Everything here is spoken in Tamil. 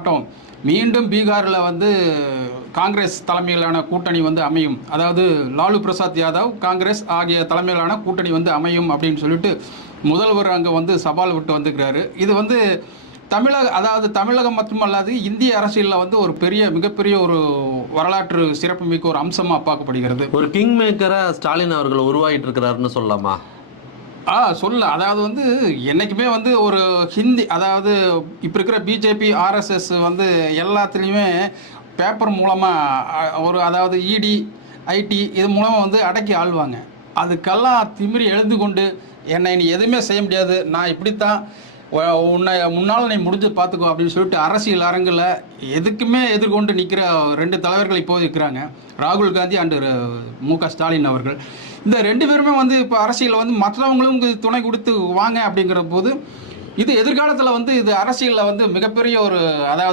மாட்டோம், மீண்டும் பீகாரில் வந்து காங்கிரஸ் தலைமையிலான கூட்டணி வந்து அமையும், அதாவது லாலு பிரசாத் யாதவ் காங்கிரஸ் ஆகிய தலைமையிலான கூட்டணி வந்து அமையும் அப்படின்னு சொல்லிட்டு முதல்வர் அங்கே வந்து சவால் விட்டு வந்துக்கிறாரு. இது வந்து அதாவது தமிழகம் மட்டுமல்லாது இந்திய அரசியலில் வந்து ஒரு மிகப்பெரிய ஒரு வரலாற்று சிறப்புமிக்க ஒரு அம்சமாக பார்க்கப்படுகிறது. ஒரு கிங் மேக்கரா ஸ்டாலின் அவர்கள் உருவாகிட்டு இருக்கிறாருன்னு சொல்லலாமா? அதாவது வந்து என்றைக்குமே வந்து ஒரு ஹிந்தி, அதாவது இப்போ இருக்கிற பிஜேபி ஆர்எஸ்எஸ் வந்து எல்லாத்துலேயுமே பேப்பர் மூலமாக அதாவது இடி ஐடி இது மூலமாக வந்து அடக்கி ஆள்வாங்க. அதுக்கெல்லாம் திமிரி எழுந்து கொண்டு என்னை நீ எதுவுமே செய்ய முடியாது, நான் இப்படித்தான், முன்னால் நீ முடிஞ்சு பார்த்துக்கோ அப்படின்னு சொல்லிட்டு அரசியல் அரங்கில் எதுக்குமே எதிர்கொண்டு நிற்கிற 2 தலைவர்கள் இப்போது இருக்கிறாங்க, ராகுல் காந்தி அண்டு மு.க. ஸ்டாலின் அவர்கள். இந்த 2 பேருமே வந்து இப்போ அரசியலில் வந்து மற்றவங்களும் துணை கொடுத்து வாங்க அப்படிங்கிற போது இது எதிர்காலத்தில் வந்து இது அரசியலில் வந்து மிகப்பெரிய ஒரு, அதாவது